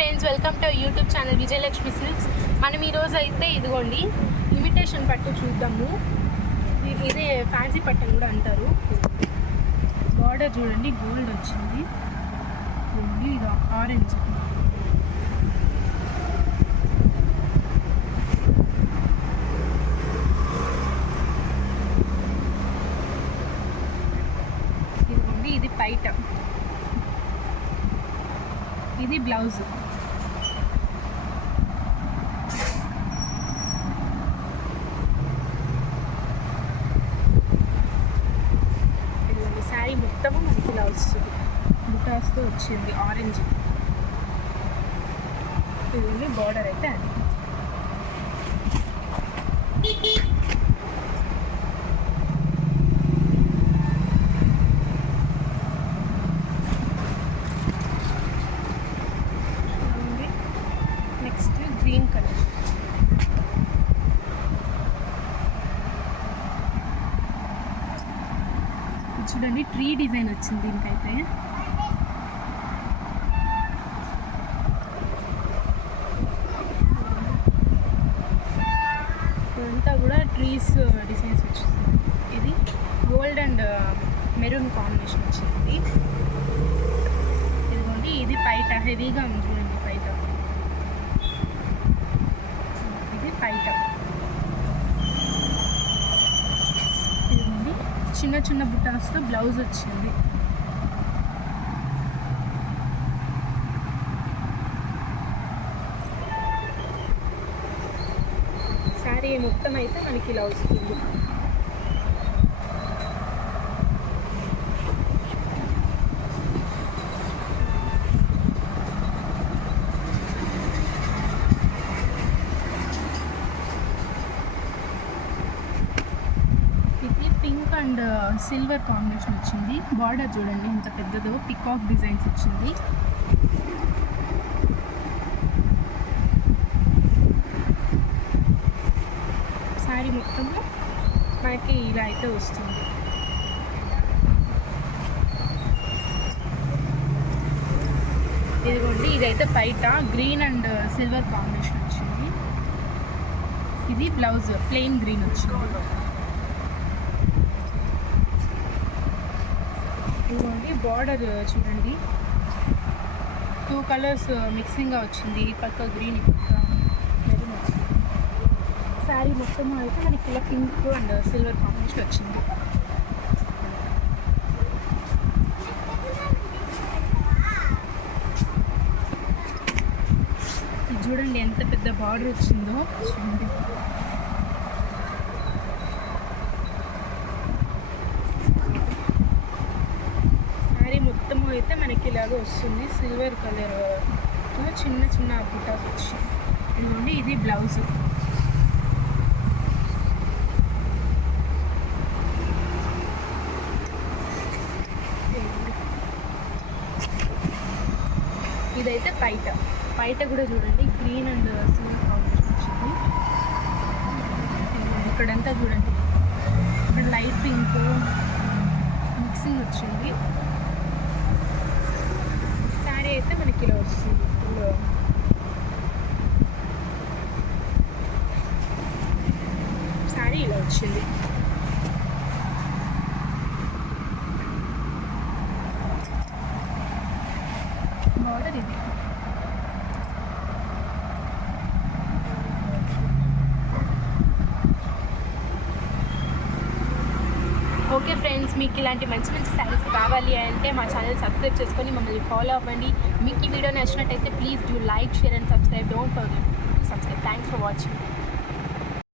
Friends, welcome to YouTube channel Vijayalakshmi సిల్క్స్. మనం ఈరోజు అయితే ఇదిగోండి ఇమిటేషన్ పట్టు చూద్దాము. ఇదే ఫ్యాన్సీ పట్టు కూడా అంటారు. బార్డర్ చూడండి, గోల్డ్ వచ్చింది. ఇది ఆరెంజ్. ఇదిగోండి, ఇది పైట, ఇది బ్లౌజ్. శారీ మొత్తము మనకి ఇలా వస్తుంది, బుటాస్తో వచ్చింది ఆరెంజ్. ఇది బార్డర్ అయితే అది. Next green colour. చూడండి, ట్రీ డిజైన్ వచ్చింది దీనికైతే. ఇదంతా కూడా ట్రీస్ డిజైన్స్ వచ్చింది. ఇది గోల్డ్ అండ్ మెరూన్ కాంబినేషన్ వచ్చింది. ఇదిగోండి, ఇది పైట హెవీగా ఉంది చూడండి. పైట ఇది పైట. ఇదిగోండి, చిన్న చిన్న బుటాస్తో బ్లౌజ్ వచ్చింది. శారీ మొత్తం అయితే మనకి ఇలా వస్తుంది. ఇది పింక్ అండ్ సిల్వర్ కాంబినేషన్ వచ్చింది. బార్డర్ చూడండి ఎంత పెద్దదో, పికాక్ డిజైన్స్ వచ్చింది. శారీ మొత్తము మనకి ఇలా అయితే వస్తుంది. ఇదిగోండి, ఇదైతే బయట గ్రీన్ అండ్ సిల్వర్ కాంబినేషన్ వచ్చింది. ఇది బ్లౌజ్ ప్లెయిన్ గ్రీన్ వచ్చింది. ఇదిగోండి, బార్డర్ చూడండి, 2 కలర్స్ మిక్సింగ్గా వచ్చింది. ఈ పక్క గ్రీన్, ఈ పక్క మెరూన్ వచ్చింది. శారీ మొత్తం అయితే మనకి ఇలా పింక్ అండ్ సిల్వర్ కాంబినేషన్ వచ్చింది. ఇది చూడండి ఎంత పెద్ద బార్డర్ వచ్చిందో చూడండి. శారీ మొత్తము అయితే మనకి ఇలాగ వస్తుంది. సిల్వర్ కలర్ చిన్న చిన్న బుటాస్ వచ్చి. ఇదిగోండి, ఇది బ్లౌజ్. ఇదైతే పైట. పైట కూడా చూడండి, గ్రీన్ అండ్ సిల్వర్ కాంబినేషన్ వచ్చింది. ఇక్కడంతా చూడండి, ఇక్కడ లైట్ పింక్ మిక్సింగ్ వచ్చింది. శారీ అయితే మనకి ఇలా వస్తుంది. శారీ ఇలా వచ్చింది. బార్డర్ ఇది. ఓకే ఫ్రెండ్స్, మీకు ఇలాంటి మంచి మంచి శారీస్ కావాలి అంటే మా ఛానల్ సబ్స్క్రైబ్ చేసుకొని మమ్మల్ని ఫాలో అవ్వండి. మీకు ఈ వీడియో నచ్చినట్టయితే please do like, share and subscribe. Don't forget to subscribe. Thanks for watching.